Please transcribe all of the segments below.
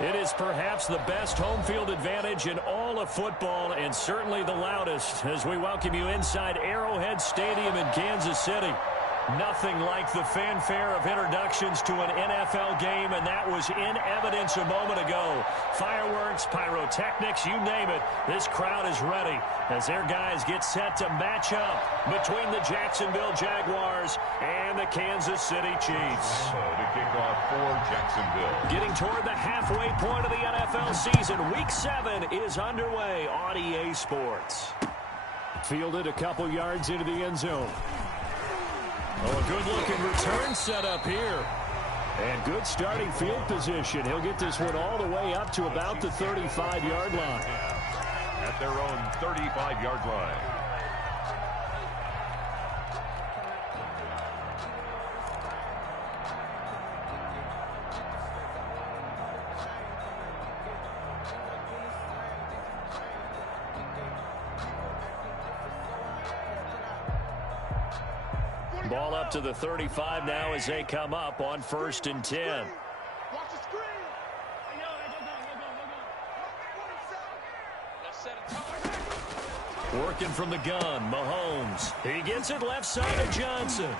It is perhaps the best home field advantage in all of football, and certainly the loudest, as we welcome you inside Arrowhead Stadium in Kansas City. Nothing like the fanfare of introductions to an NFL game, and that was in evidence a moment ago. Fireworks, pyrotechnics, you name it. This crowd is ready as their guys get set to match up between the Jacksonville Jaguars and the Kansas City Chiefs. To kick off for Jacksonville. Getting toward the halfway point of the NFL season, Week 7 is underway on EA Sports. Fielded a couple yards into the end zone. Oh, a good-looking return set up here. And good starting field position. He'll get this one all the way up to about the 35-yard line. At their own 35-yard line. Ball up to the 35 now as they come up on 1st and 10. Working from the gun, Mahomes. He gets it left side of Johnson.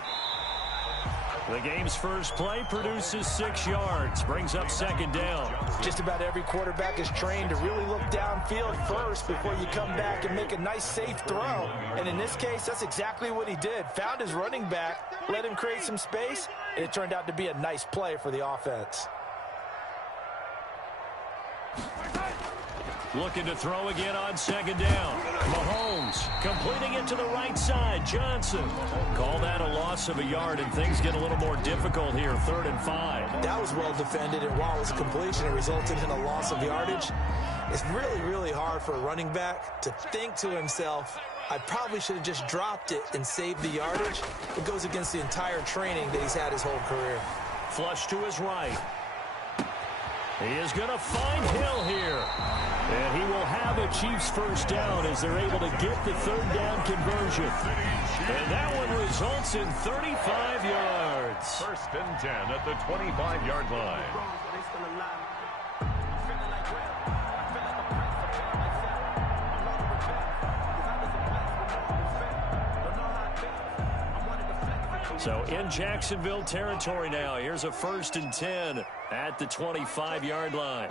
The game's first play produces 6 yards, brings up 2nd down. Just about every quarterback is trained to really look downfield first before you come back and make a nice, safe throw. And in this case, that's exactly what he did. Found his running back, let him create some space, and it turned out to be a nice play for the offense. Looking to throw again on 2nd down. Mahomes completing it to the right side. Johnson. Call that a loss of a yard, and things get a little more difficult here. 3rd and 5. That was well defended, and while it was a completion, it resulted in a loss of yardage. It's really, really hard for a running back to think to himself, I probably should have just dropped it and saved the yardage. It goes against the entire training that he's had his whole career. Flush to his right. He is going to find Hill here. And he will have a Chiefs first down as they're able to get the 3rd down conversion. And that one results in 35 yards. 1st and 10 at the 25-yard line. So in Jacksonville territory now. Here's a 1st and 10 at the 25-yard line.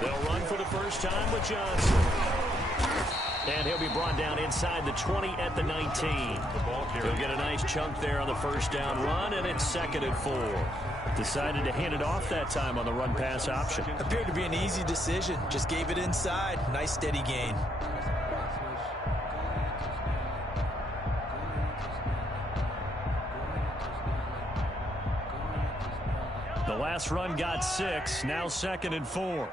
They'll run for the first time with Johnson. And he'll be brought down inside the 20 at the 19. He'll get a nice chunk there on the first down run, and it's 2nd and 4. Decided to hand it off that time on the run-pass option. Appeared to be an easy decision. Just gave it inside. Nice steady gain. The last run got 6. Now 2nd and 4.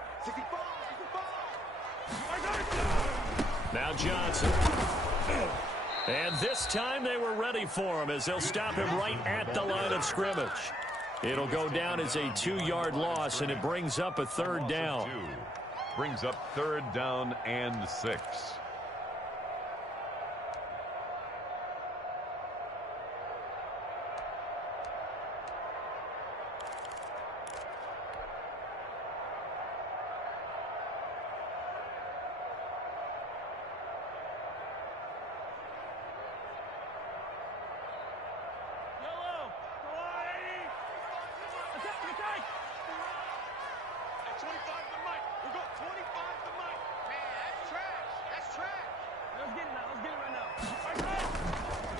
Now Johnson. And this time they were ready for him as they'll stop him right at the line of scrimmage. It'll go down as a 2-yard loss, and it brings up a 3rd down. Brings up 3rd down and 6.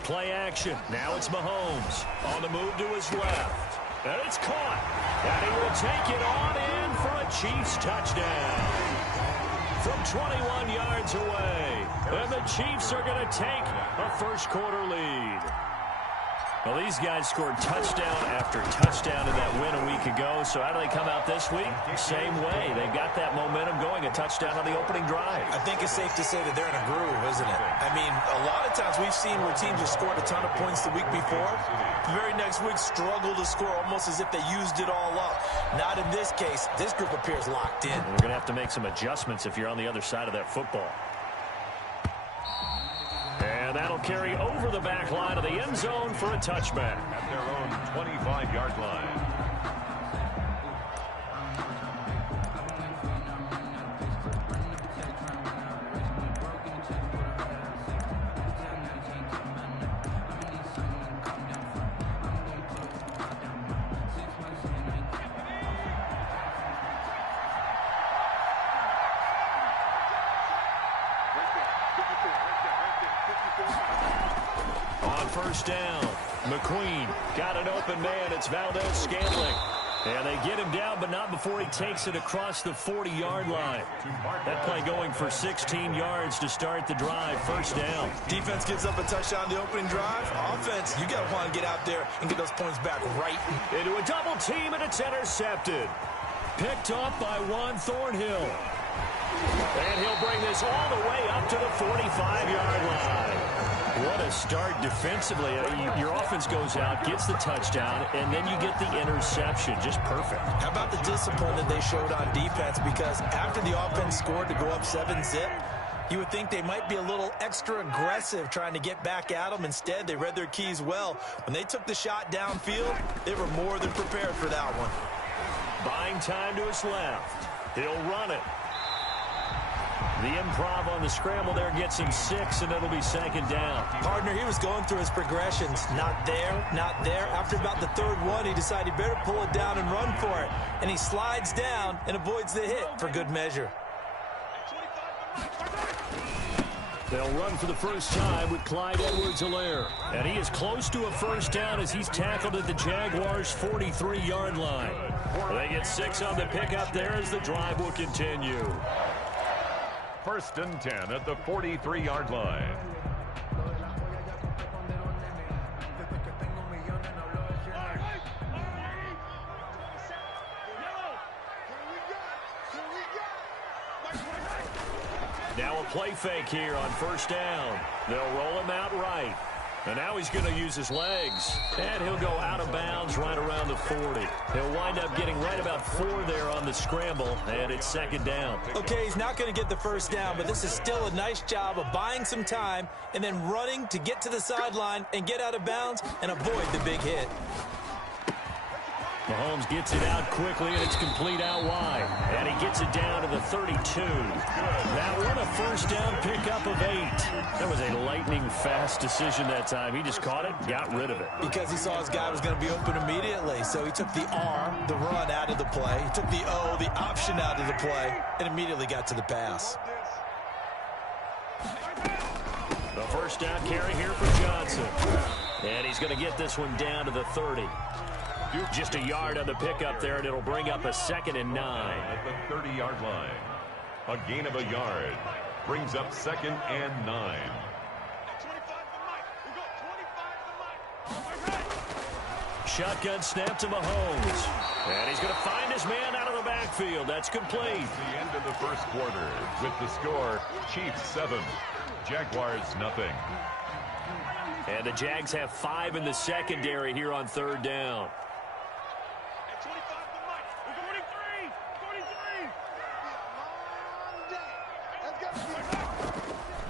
Play action. Now it's Mahomes on the move to his left. And it's caught. And he will take it on in for a Chiefs touchdown. From 21 yards away. And the Chiefs are going to take a first-quarter lead. Well, these guys scored touchdown after touchdown in that win a week ago. So how do they come out this week? Same way. They've got that momentum going. A touchdown on the opening drive. I think it's safe to say that they're in a groove, isn't it? I mean, a lot of times we've seen where teams have scored a ton of points the week before. The very next week struggle to score almost as if they used it all up. Not in this case. This group appears locked in. We're going to have to make some adjustments if you're on the other side of that football. And that'll They'll carry over the back line of the end zone for a touchback. At their own 25-yard line. On first down, McQueen got an open man. It's Valdez-Scantling. And they get him down, but not before he takes it across the 40-yard line. That play going for 16 yards to start the drive. First down. Defense gives up a touchdown the opening drive. Offense, you got to want to get out there and get those points back right. Into a double team, and it's intercepted. Picked off by Juan Thornhill. And he'll bring this all the way up to the 45-yard line. What a start defensively. Your offense goes out, gets the touchdown, and then you get the interception. Just perfect. How about the discipline that they showed on defense? Because after the offense scored to go up 7-zip, you would think they might be a little extra aggressive trying to get back at them. Instead, they read their keys well. When they took the shot downfield, they were more than prepared for that one. Buying time to his left. He'll run it. The improv on the scramble there gets him 6, and it'll be second down. Partner, he was going through his progressions. Not there, not there. After about the third one, he decided he better pull it down and run for it. And he slides down and avoids the hit for good measure. They'll run for the first time with Clyde Edwards-Helaire. And he is close to a first down as he's tackled at the Jaguars' 43-yard line. They get 6 on the pickup there as the drive will continue. First and 10 at the 43-yard line. Now a play fake here on first down. They'll roll him out right. And now he's going to use his legs. And he'll go out of bounds right around the 40. He'll wind up getting right about 4 there on the scramble, and it's second down. Okay, he's not going to get the first down, but this is still a nice job of buying some time and then running to get to the sideline and get out of bounds and avoid the big hit. Mahomes gets it out quickly, and it's complete out wide. And he gets it down to the 32. Now what a first down pickup of 8. That was a lightning-fast decision that time. He just caught it, got rid of it. Because he saw his guy was going to be open immediately, so he took the R, the run, out of the play. He took the O, the option, out of the play, and immediately got to the pass. The first down carry here for Johnson. And he's going to get this one down to the 30. Just a yard on the pickup there, and it'll bring up a 2nd and 9. At the 30-yard line. A gain of a yard. Brings up 2nd and 9. Shotgun snap to Mahomes. And he's going to find his man out of the backfield. That's complete. The end of the first quarter with the score, Chiefs 7, Jaguars nothing. And the Jags have 5 in the secondary here on third down.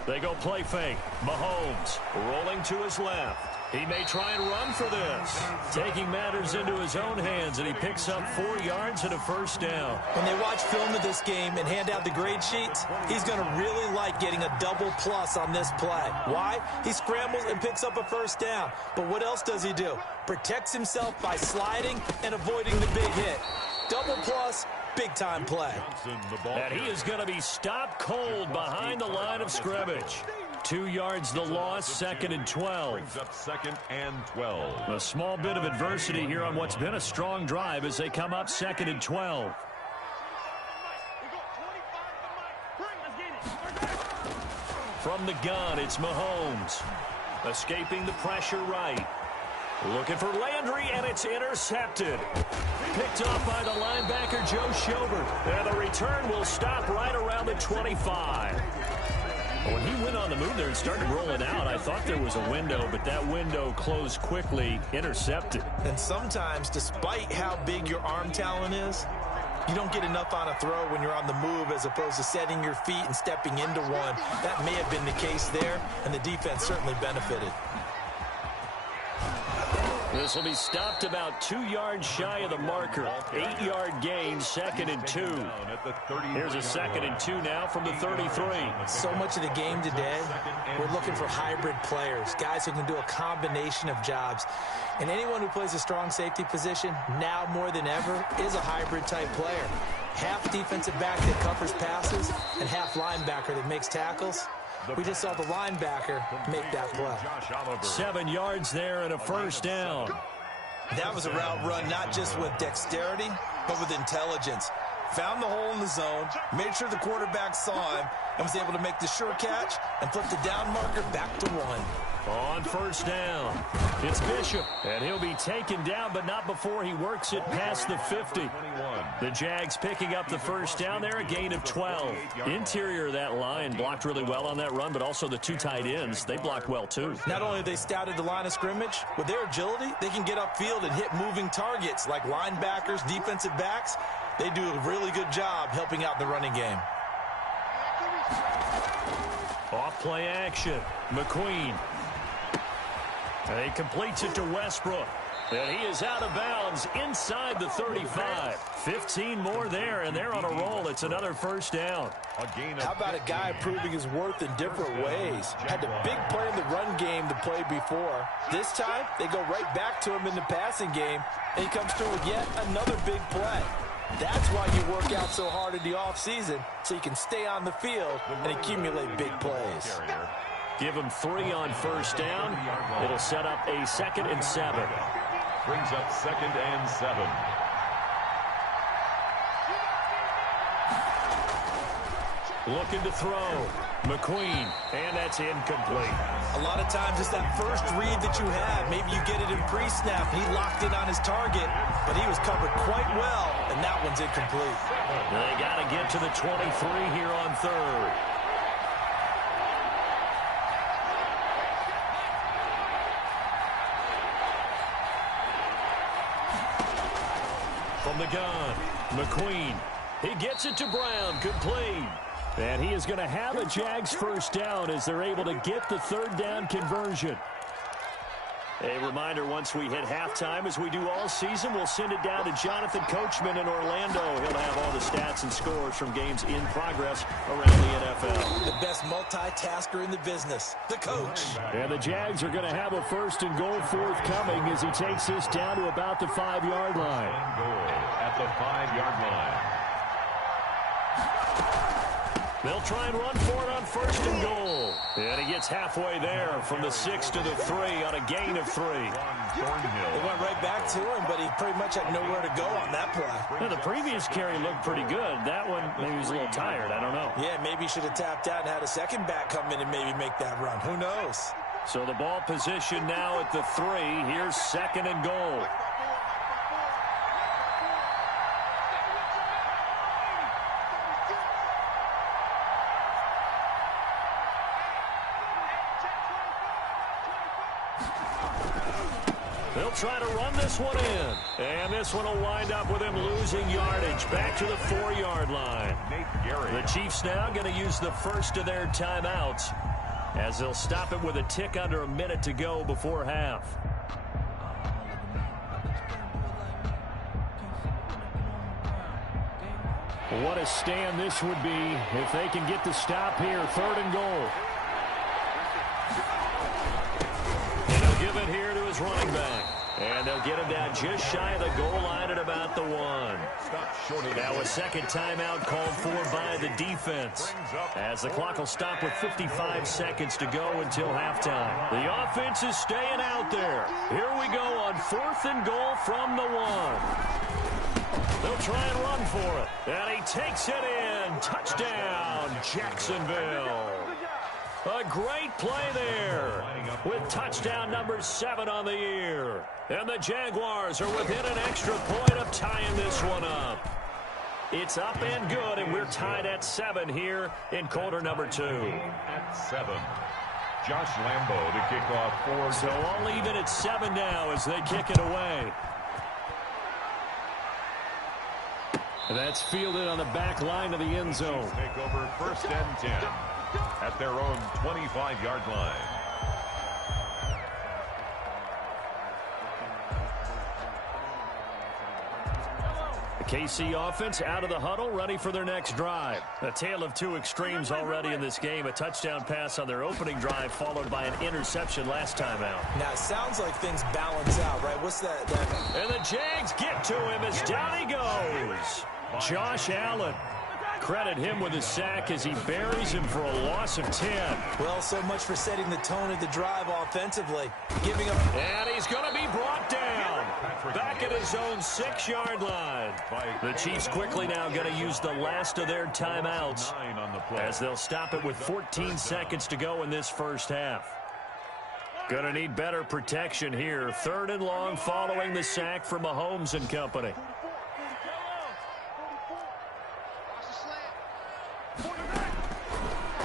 They go play fake. Mahomes rolling to his left. He may try and run for this. Taking matters into his own hands, and he picks up 4 yards and a first down. When they watch film of this game and hand out the grade sheets, he's going to really like getting a double plus on this play. Why? He scrambles and picks up a first down. But what else does he do? Protects himself by sliding and avoiding the big hit. Double plus, big-time play. And he is going to be stopped cold behind the line of scrimmage. 2 yards the loss, 2nd and 12. Brings up 2nd and 12. A small bit of adversity here on what's been a strong drive as they come up 2nd and 12. From the gun, it's Mahomes. Escaping the pressure right. Looking for Landry, and it's intercepted. Picked off by the linebacker, Joe Schobert. And the return will stop right around the 25. When he went on the move there and started rolling out, I thought there was a window, but that window closed quickly, intercepted. And sometimes, despite how big your arm talent is, You don't get enough on a throw when you're on the move as opposed to setting your feet and stepping into one. That may have been the case there, and the defense certainly benefited. This will be stopped about 2 yards shy of the marker. 8-yard gain, 2nd and 2. Here's a 2nd and 2 now from the 33. So much of the game today, we're looking for hybrid players, guys who can do a combination of jobs. And anyone who plays a strong safety position, now more than ever, is a hybrid type player. Half defensive back that covers passes and half linebacker that makes tackles. We just saw the linebacker make that play. 7 yards there and a first down. That was a route run not just with dexterity, but with intelligence. Found the hole in the zone, made sure the quarterback saw him, and was able to make the sure catch and flip the down marker back to 1. On first down, it's Bishop, and he'll be taken down, but not before he works it past the 50. The Jags picking up the first down there, a gain of 12. Interior of that line blocked really well on that run, but also the 2 tight ends, they blocked well too. Not only have they scouted the line of scrimmage, with their agility, they can get upfield and hit moving targets like linebackers, defensive backs. They do a really good job helping out the running game. Off play action, McQueen. And he completes it to Westbrook. And he is out of bounds inside the 35. 15 more there, and they're on a roll. It's another first down. How about a guy proving his worth in different ways? Had the big play in the run game to play before. This time, they go right back to him in the passing game, and he comes through with yet another big play. That's why you work out so hard in the offseason, so you can stay on the field and accumulate big plays. Give him 3 on first down. It'll set up a 2nd and 7. Brings up 2nd and 7. Looking to throw. McQueen, and that's incomplete. A lot of times it's that first read that you have. Maybe you get it in pre-snap. He locked in on his target, but he was covered quite well, and that one's incomplete. They got to get to the 23 here on 3rd. From the gun, McQueen. He gets it to Brown, complete. And he is going to have a Jags first down as they're able to get the 3rd down conversion. A reminder, once we hit halftime, as we do all season, we'll send it down to Jonathan Coachman in Orlando. He'll have all the stats and scores from games in progress around the NFL. The best multitasker in the business, the coach. And the Jags are going to have a 1st and goal forthcoming as he takes this down to about the 5-yard line. Goal at the 5-yard line. They'll try and run for it on 1st and goal. And he gets halfway there from the 6 to the 3 on a gain of 3. They went right back to him, but he pretty much had nowhere to go on that play. Now, the previous carry looked pretty good. That one, maybe he was a little tired. I don't know. Yeah, maybe he should have tapped out and had a second back come in and maybe make that run. Who knows? So the ball position now at the 3. Here's 2nd and goal. They'll try to run this one in. And this one will wind up with him losing yardage back to the 4-yard line. The Chiefs now going to use the first of their timeouts as they'll stop it with a tick under a minute to go before half. What a stand this would be if they can get the stop here. 3rd and goal. And he'll give it here to his running back. And they'll get him down just shy of the goal line at about the 1. Now a 2nd timeout called for by the defense, as the clock will stop with 55 seconds to go until halftime. The offense is staying out there. Here we go on 4th and goal from the 1. They'll try and run for it. And he takes it in. Touchdown, Jacksonville. A great play there with touchdown number 7 on the year. And the Jaguars are within an extra point of tying this one up. It's up and good, and we're tied at 7 here in quarter number 2. At 7. Josh Lambo to kick off 4. So all even at 7 now as they kick it away. And that's fielded on the back line of the end zone. Take over 1st and 10 at their own 25-yard line. KC offense out of the huddle, ready for their next drive. A tale of two extremes already in this game. A touchdown pass on their opening drive, followed by an interception last time out. Now, it sounds like things balance out, right? What's that? And the Jags get to him as down he goes. Josh Allen. Credit him with a sack as he buries him for a loss of 10. Well, so much for setting the tone of the drive offensively. Giving up. And he's going to be brought down. Back at his own 6-yard line. The Chiefs quickly now going to use the last of their timeouts as they'll stop it with 14 seconds to go in this first half. Going to need better protection here. 3rd and long following the sack from Mahomes and company.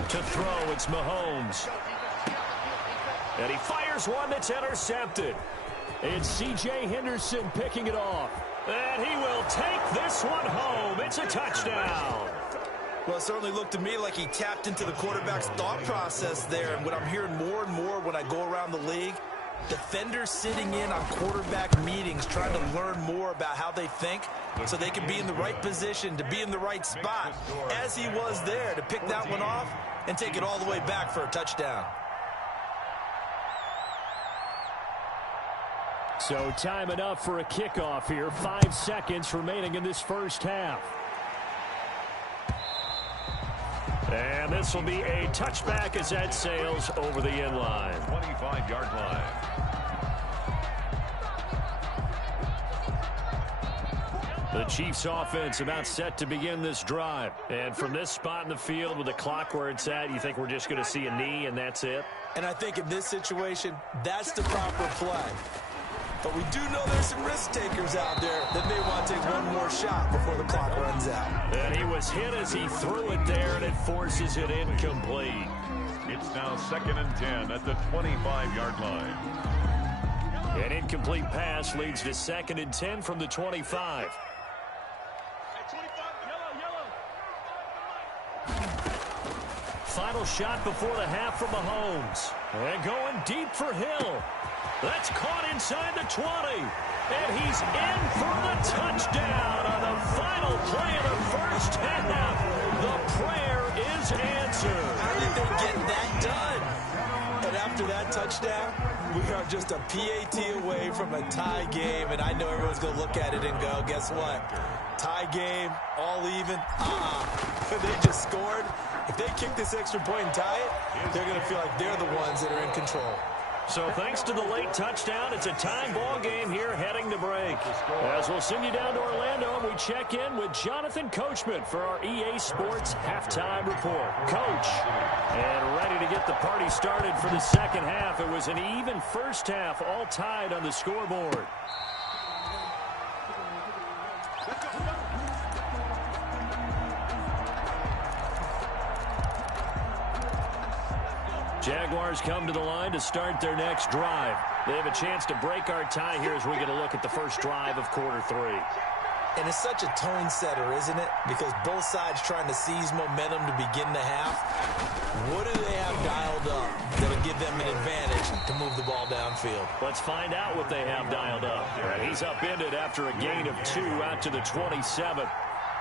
To throw, it's Mahomes. And he fires one that's intercepted. It's C.J. Henderson picking it off. And he will take this one home. It's a touchdown. Well, it certainly looked to me like he tapped into the quarterback's thought process there. And what I'm hearing more and more when I go around the league, defenders sitting in on quarterback meetings trying to learn more about how they think so they can be in the right position, to be in the right spot, as he was there, to pick that one off and take it all the way back for a touchdown. So time enough for a kickoff here. 5 seconds remaining in this first half. And this will be a touchback as that sails over the end line. 25-yard line. The Chiefs offense about set to begin this drive. And from this spot in the field with the clock where it's at, you think we're just going to see a knee and that's it? And I think in this situation, that's the proper play. But we do know there's some risk takers out there that may want to take one more shot before the clock runs out. And he was hit as he threw it there, and it forces it incomplete. It's now 2nd and 10 at the 25-yard line. An incomplete pass leads to 2nd and 10 from the 25. Final shot before the half from Mahomes. And going deep for Hill. That's caught inside the 20. And he's in for the touchdown on the final play of the first half. The prayer is answered. How did they get that done? And after that touchdown, we are just a PAT away from a tie game. And I know everyone's going to look at it and go, guess what? Tie game, all even. They just scored. If they kick this extra point and tie it, they're going to feel like they're the ones that are in control. So thanks to the late touchdown, it's a time ball game here heading to break. As we'll send you down to Orlando, and we check in with Jonathan Coachman for our EA Sports Halftime Report. Coach, and ready to get the party started for the second half. It was an even first half, all tied on the scoreboard. Jaguars come to the line to start their next drive. They have a chance to break our tie here as we get a look at the first drive of quarter 3. And it's such a tone setter, isn't it? Because both sides trying to seize momentum to begin the half. What do they have dialed up that'll give them an advantage to move the ball downfield? Let's find out what they have dialed up. He's upended after a gain of 2 out to the 27.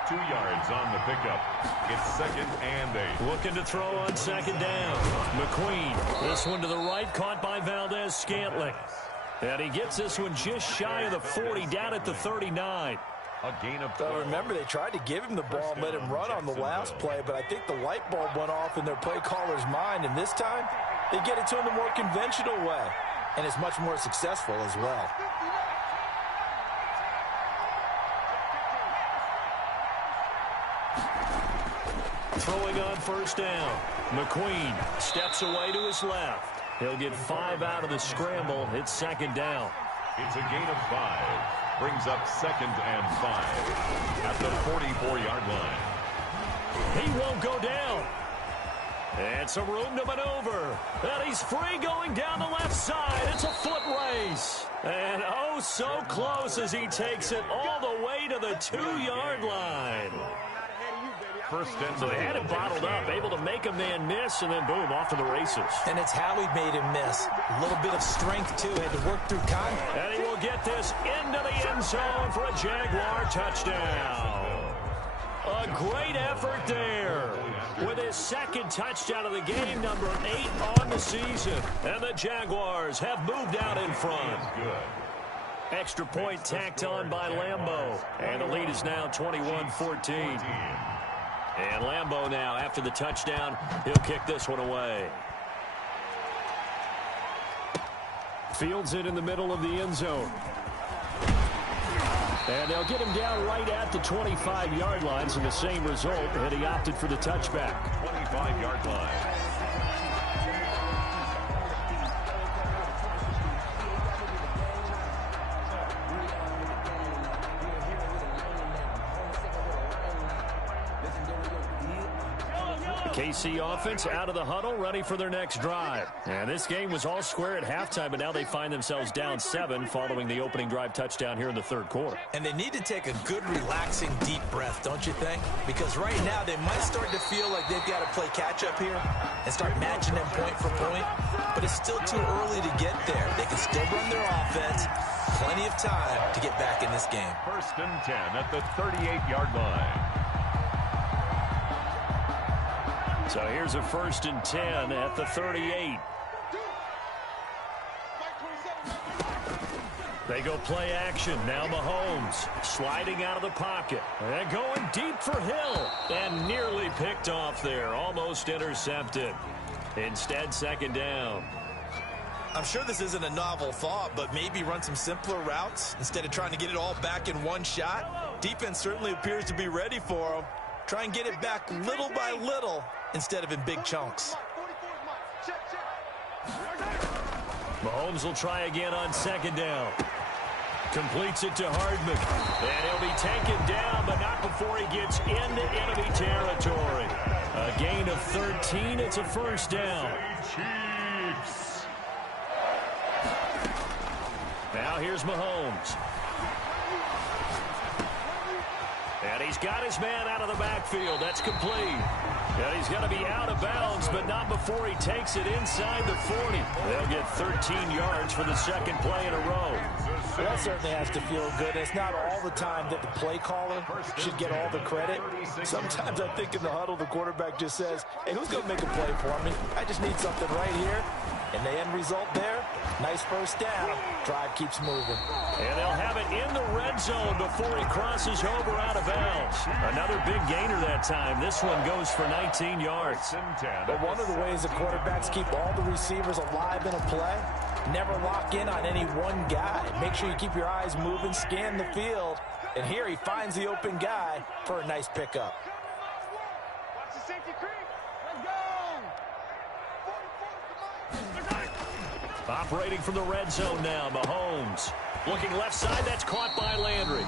2 yards on the pickup. It's 2nd and 8. Looking to throw on 2nd down. McQueen, this one to the right, caught by Valdez-Scantling. And he gets this one just shy of the 40, down at the 39. A gain of 12. Remember, they tried to give him the ball and let him run on the last play, but I think the light bulb went off in their play caller's mind, and this time, they get it to him the more conventional way, and it's much more successful as well. Throwing on 1st down. McQueen steps away to his left. He'll get 5 out of the scramble. It's 2nd down. It's a gain of 5. Brings up 2nd and 5 at the 44-yard line. He won't go down. And some room to maneuver. And he's free going down the left side. It's a foot race. And oh, so close as he takes it all the way to the 2-yard line. First and So they had it bottled up, able to make a man miss, and then boom, off to the races. And it's how he made him miss. A little bit of strength, too. Had to work through contact. And he will get this into the end zone for a Jaguar touchdown. A great effort there with his second touchdown of the game, number 8 on the season. And the Jaguars have moved out in front. Extra point tacked on by Lambeau. And the lead is now 21-14. And Lambeau now, after the touchdown, he'll kick this one away. Fields it in the middle of the end zone. And they'll get him down right at the 25-yard line, so the same result, and he opted for the touchback. 25-yard line. KC offense out of the huddle, ready for their next drive. And this game was all square at halftime, but now they find themselves down 7 following the opening drive touchdown here in the third quarter. And they need to take a good, relaxing, deep breath, don't you think? Because right now they might start to feel like they've got to play catch-up here and start matching them point for point. But it's still too early to get there. They can still run their offense. Plenty of time to get back in this game. First and 10 at the 38-yard line. So here's a first and 10 at the 38. They go play action. Now Mahomes sliding out of the pocket. And going deep for Hill. And nearly picked off there. Almost intercepted. Instead, second down. I'm sure this isn't a novel thought, but maybe run some simpler routes instead of trying to get it all back in one shot. Defense certainly appears to be ready for them. Try and get it back little by little instead of in big chunks. Mahomes will try again on second down. Completes it to Hardman. And he'll be taken down, but not before he gets into enemy territory. A gain of 13. It's a first down. Chiefs. Now here's Mahomes. And he's got his man out of the backfield. That's complete. And he's going to be out of bounds, but not before he takes it inside the 40. They'll get 13 yards for the second play in a row. Well, that certainly has to feel good. It's not all the time that the play caller should get all the credit. Sometimes I think in the huddle, the quarterback just says, hey, who's going to make a play for me? I just need something right here. And the end result there, nice first down. Drive keeps moving. And they'll have it in the red zone before he crosses over out of bounds. Another big gainer that time. This one goes for 19 yards. But one of the ways the quarterbacks keep all the receivers alive in a play, never lock in on any one guy. Make sure you keep your eyes moving, scan the field. And here he finds the open guy for a nice pickup. Watch the safety creep. Let's go. Operating from the red zone now, Mahomes. Looking left side, that's caught by Landry.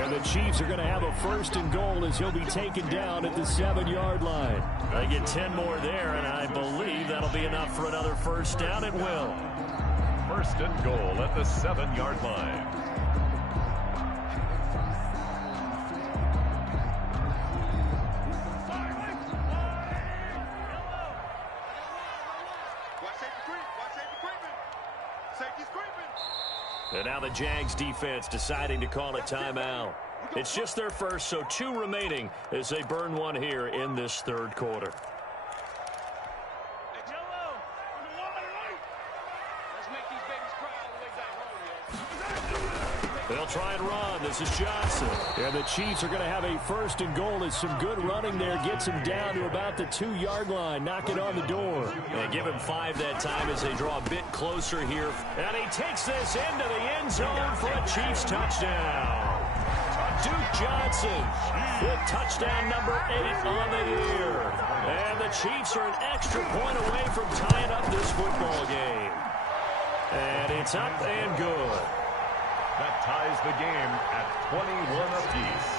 And the Chiefs are going to have a first and goal as he'll be taken down at the 7-yard line. They get 10 more there, and I believe that'll be enough for another first down. It will. First and goal at the 7-yard line. And now the Jags defense deciding to call a timeout. It's just their first, so 2 remaining as they burn one here in this third quarter. They'll try and run. This is Johnson. And the Chiefs are going to have a first and goal as some good running there gets him down to about the 2-yard line, knocking on the door. They give him 5 that time as they draw a bit closer here. And he takes this into the end zone for a Chiefs touchdown. Duke Johnson with touchdown number 8 on the year. And the Chiefs are an extra point away from tying up this football game. And it's up and good. That ties the game at 21 apiece.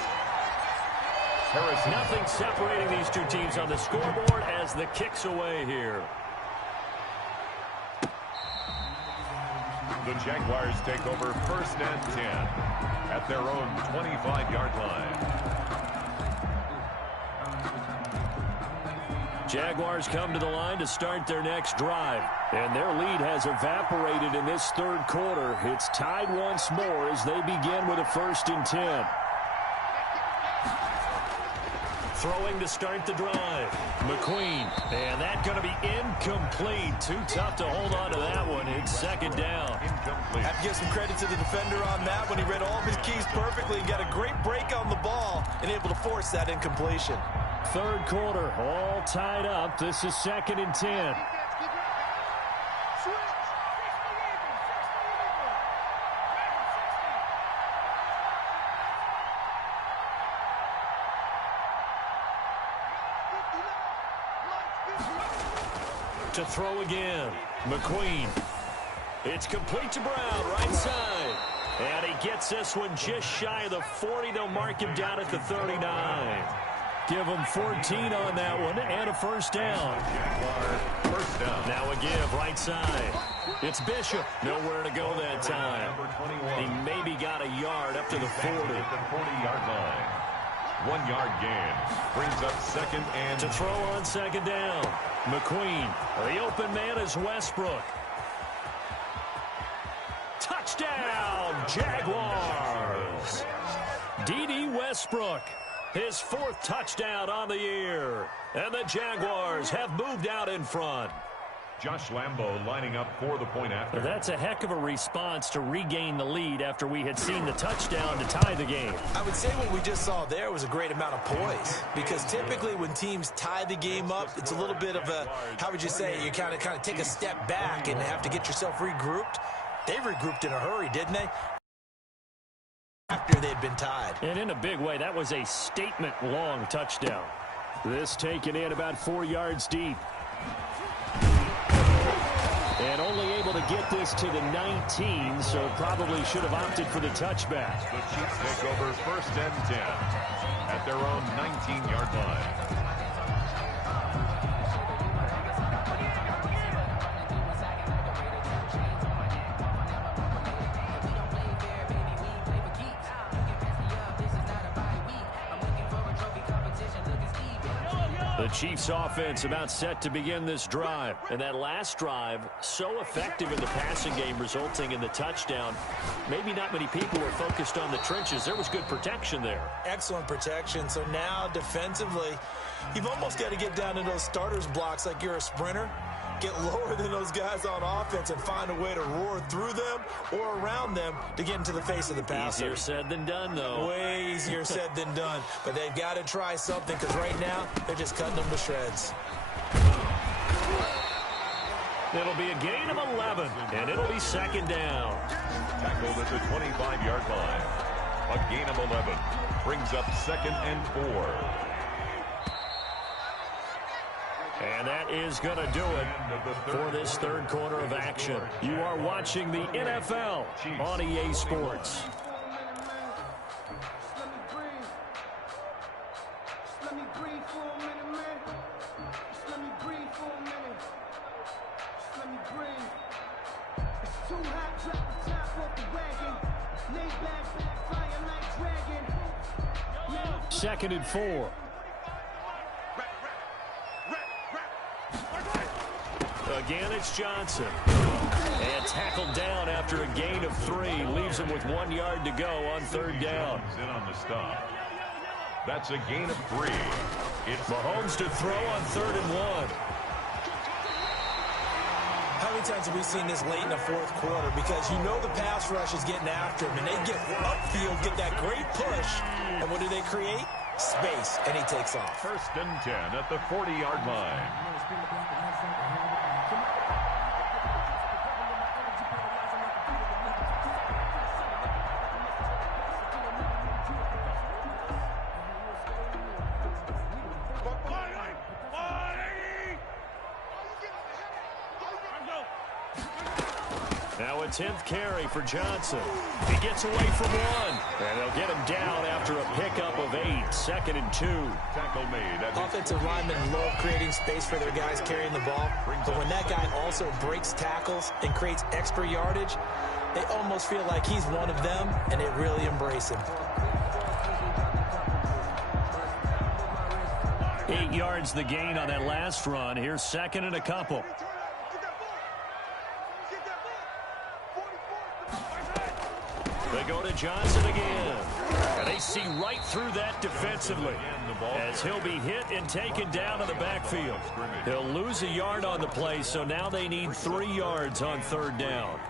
Harrison. Nothing separating these two teams on the scoreboard as the kick's away here. The Jaguars take over 1st and 10 at their own 25-yard line. Jaguars come to the line to start their next drive. And their lead has evaporated in this third quarter. It's tied once more as they begin with a 1st and 10. Throwing to start the drive. McQueen. And that's going to be incomplete. Too tough to hold on to that one. It's 2nd down. Incomplete. Have to give some credit to the defender on that when he read all of his keys perfectly and got a great break on the ball and able to force that incompletion. Third quarter, all tied up. This is 2nd and 10. To throw again. McQueen. It's complete to Brown, right side. And he gets this one just shy of the 40. They'll mark him down at the 39. Give him 14 on that one and a 1st down. First down. Now a give, right side. It's Bishop. Nowhere to go that time. He maybe got a yard up to the 40. At the 40-yard line. 1-yard gain. Brings up 2nd and To throw on 2nd down. McQueen. The open man is Westbrook. Touchdown, Jaguars. D.D. Westbrook. His 4th touchdown on the year. And the Jaguars have moved out in front. Josh Lambo lining up for the point after. That's a heck of a response to regain the lead after we had seen the touchdown to tie the game. I would say what we just saw there was a great amount of poise, because typically when teams tie the game up, it's a little bit of a, how would you say, you kind of take a step back and have to get yourself regrouped. They regrouped in a hurry, didn't they? After they'd been tied. And in a big way, that was a statement-long touchdown. This taken in about 4 yards deep. And only able to get this to the 19, so probably should have opted for the touchback. The Chiefs take over 1st and 10 at their own 19-yard line. The Chiefs offense about set to begin this drive. And that last drive, so effective in the passing game, resulting in the touchdown. Maybe not many people were focused on the trenches. There was good protection there. Excellent protection. So now defensively, you've almost got to get down to those starters blocks like you're a sprinter. Get lower than those guys on offense and find a way to roar through them or around them to get into the face of the passer. Easier said than done, though. Way easier said than done. But they've got to try something, because right now they're just cutting them to shreds. It'll be a gain of 11, and it'll be 2nd down. Tackled at the 25-yard line. A gain of 11. Brings up 2nd and 4. And that is going to do it for this third quarter of action. You are watching the NFL on EA Sports. Second and 4. Again, it's Johnson. And tackled down after a gain of 3. Leaves him with 1 yard to go on 3rd down. In on the stop. That's a gain of 3. It's Mahomes to throw on 3rd and 1. How many times have we seen this late in the fourth quarter? Because you know the pass rush is getting after him, and they get upfield, get that great push. And what do they create? Space, and he takes off. 1st and 10 at the 40-yard line. Now a 10th carry for Johnson. He gets away from 1. And they'll get him down after a pickup of 8. 2nd and 2. Tackle made. Offensive linemen love creating space for their guys carrying the ball. But when that guy also breaks tackles and creates extra yardage, they almost feel like he's one of them, and they really embrace him. 8 yards the gain on that last run. Here's 2nd and a couple. They go to Johnson again. And they see right through that defensively as he'll be hit and taken down in the backfield. He'll lose a yard on the play, so now they need 3 yards on 3rd down.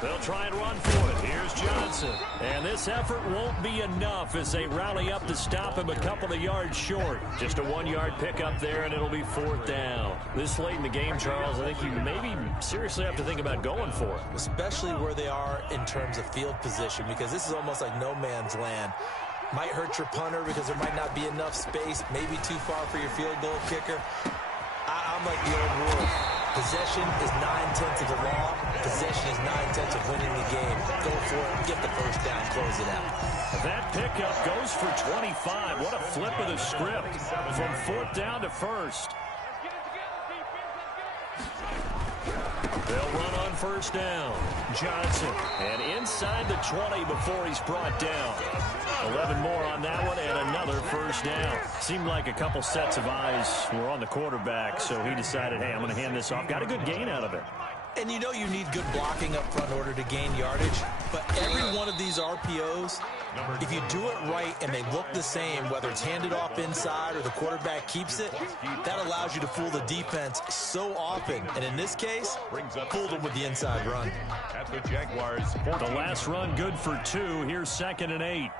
They'll try and run for it. Here's Johnson. And this effort won't be enough as they rally up to stop him a couple of yards short. Just a 1-yard pickup there, and it'll be 4th down. This late in the game, Charles, I think you maybe seriously have to think about going for it. Especially where they are in terms of field position, because this is almost like no man's land. Might hurt your punter because there might not be enough space, maybe too far for your field goal kicker. I'm like the old rule. Possession is 9/10 of the law. Possession is 9/10 of winning the game. Go for it. Get the first down. Close it out. That pickup goes for 25. What a flip of the script from 4th down to 1st. They'll run on 1st down. Johnson. And inside the 20 before he's brought down. 11 more on that one and another 1st down. Seemed like a couple sets of eyes were on the quarterback, so he decided, hey, I'm going to hand this off. Got a good gain out of it. And you know you need good blocking up front in order to gain yardage. But every one of these RPOs, if you do it right and they look the same, whether it's handed off inside or the quarterback keeps it, that allows you to fool the defense so often. And in this case, fooled them with the inside run. At the Jaguars, the last run good for 2. Here's 2nd and 8.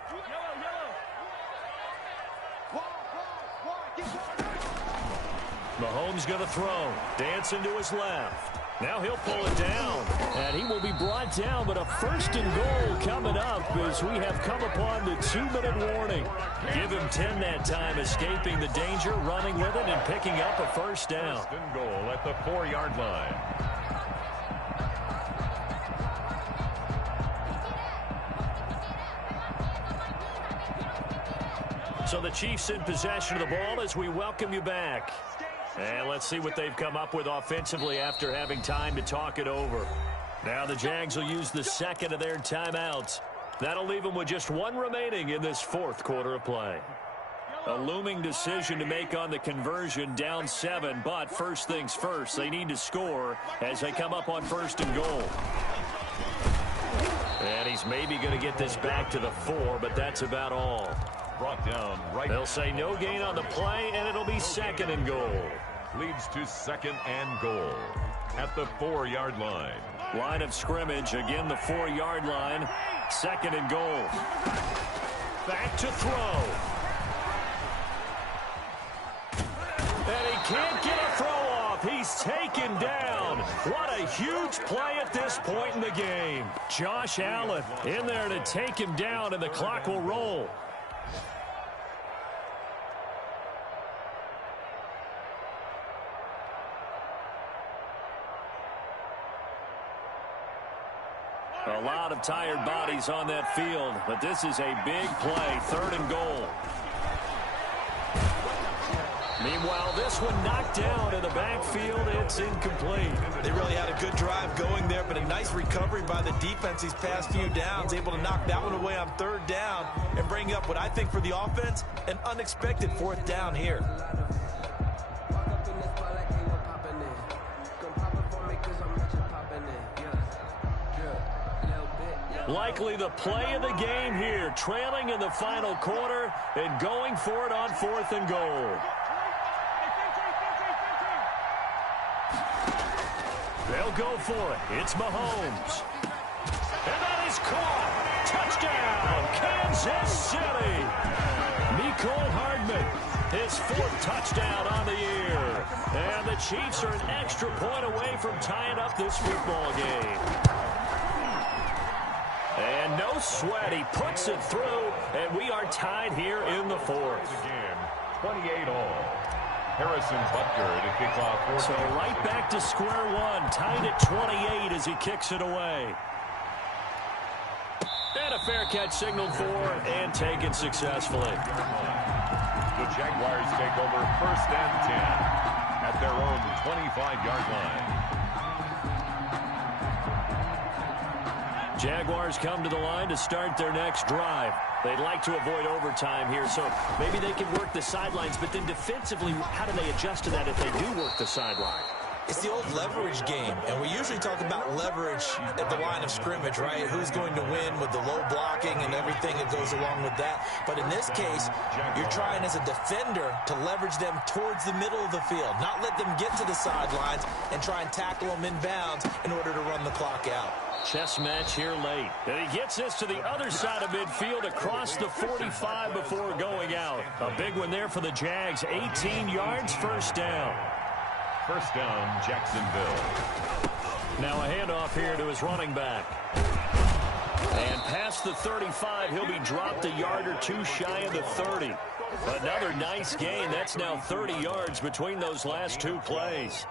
Mahomes going to throw. Dancing to his left. Now he'll pull it down. And he will be brought down, but a 1st and goal coming up as we have come upon the 2-minute warning. Give him 10 that time, escaping the danger, running with it, and picking up a 1st down. 1st and goal at the 4-yard line. So the Chiefs in possession of the ball as we welcome you back. And let's see what they've come up with offensively after having time to talk it over. Now the Jags will use the 2nd of their timeouts. That'll leave them with just 1 remaining in this 4th quarter of play. A looming decision to make on the conversion, down 7, but first things first, they need to score as they come up on 1st and goal. And he's maybe going to get this back to the 4, but that's about all. Brought down right. They'll say no gain on the play, and it'll be 2nd and goal. Leads to 2nd and goal at the 4-yard line. Line of scrimmage, again the 4-yard line. 2nd and goal. Back to throw. And he can't get a throw off. He's taken down. What a huge play at this point in the game. Josh Allen in there to take him down, and the clock will roll. A lot of tired bodies on that field, but this is a big play, 3rd and goal. Meanwhile, this one knocked down in the backfield. It's incomplete. They really had a good drive going there, but a nice recovery by the defense these past few downs, able to knock that one away on 3rd down and bring up what I think for the offense, an unexpected 4th down here. Likely the play of the game here, trailing in the final quarter and going for it on 4th and goal. They'll go for it. It's Mahomes. And that is caught. Touchdown, Kansas City. Mecole Hardman His 4th touchdown on the year. And the Chiefs are an extra point away from tying up this football game. And no sweat, he puts it through, and we are tied here in the 4th. Again, 28-all. Harrison Butker to kick off. So right back to square one, tied at 28 as he kicks it away. And a fair catch signaled for and taken successfully. The Jaguars take over 1st and 10 at their own 25-yard line. Jaguars come to the line to start their next drive. They'd like to avoid overtime here, so maybe they can work the sidelines, but then defensively, how do they adjust to that if they do work the sideline? It's the old leverage game, and we usually talk about leverage at the line of scrimmage, right? Who's going to win with the low blocking and everything that goes along with that. But in this case, you're trying as a defender to leverage them towards the middle of the field, not let them get to the sidelines and try and tackle them inbounds in order to run the clock out. Chess match here late. And he gets this to the other side of midfield across the 45 before going out. A big one there for the Jags. 18 yards, 1st down. 1st down, Jacksonville. Now a handoff here to his running back. And past the 35, he'll be dropped a yard or two shy of the 30. Another nice gain. That's now 30 yards between those last 2 plays.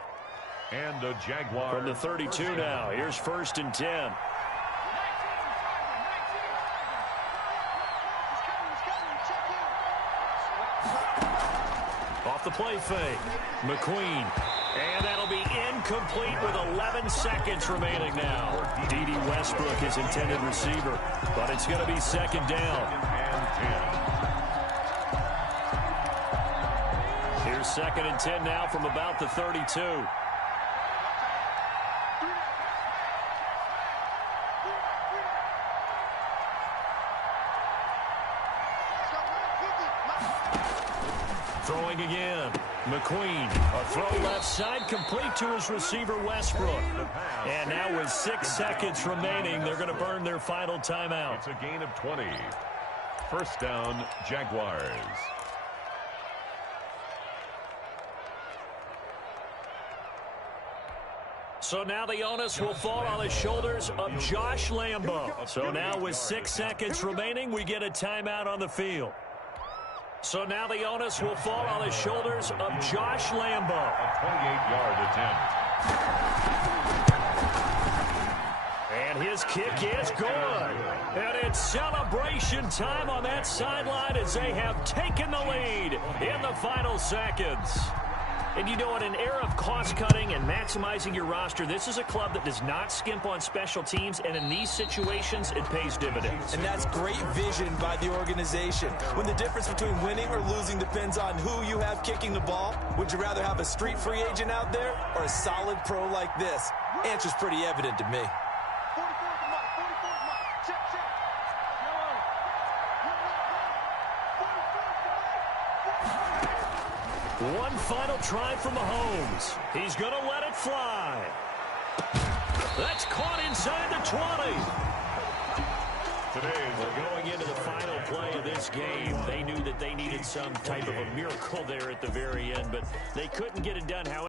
And the Jaguars. From the 32 now. Here's 1st and 10. Off the play fake. McQueen. And that'll be incomplete with 11 seconds remaining now. D.D. Westbrook, his intended receiver. But it's going to be 2nd down. And 10. Here's 2nd and 10 now from about the 32. Throwing again. McQueen. A throw left side complete to his receiver Westbrook. And now with 6 seconds remaining, they're going to burn their final timeout. It's a gain of 20. 1st down, Jaguars. So now the onus will fall on the shoulders of Josh Lambo. So now with 6 seconds remaining, we get a timeout on the field. So now the onus will fall on the shoulders of Josh Lambo. A 28-yard attempt. And his kick is good. And it's celebration time on that sideline as they have taken the lead in the final seconds. And you know, in an era of cost-cutting and maximizing your roster, this is a club that does not skimp on special teams, and in these situations, it pays dividends. And that's great vision by the organization. When the difference between winning or losing depends on who you have kicking the ball, would you rather have a street free agent out there or a solid pro like this? Answer's pretty evident to me. One final try for Mahomes. He's going to let it fly. That's caught inside the 20. We're going into the final play of this game. They knew that they needed some type of a miracle there at the very end, but they couldn't get it done. However,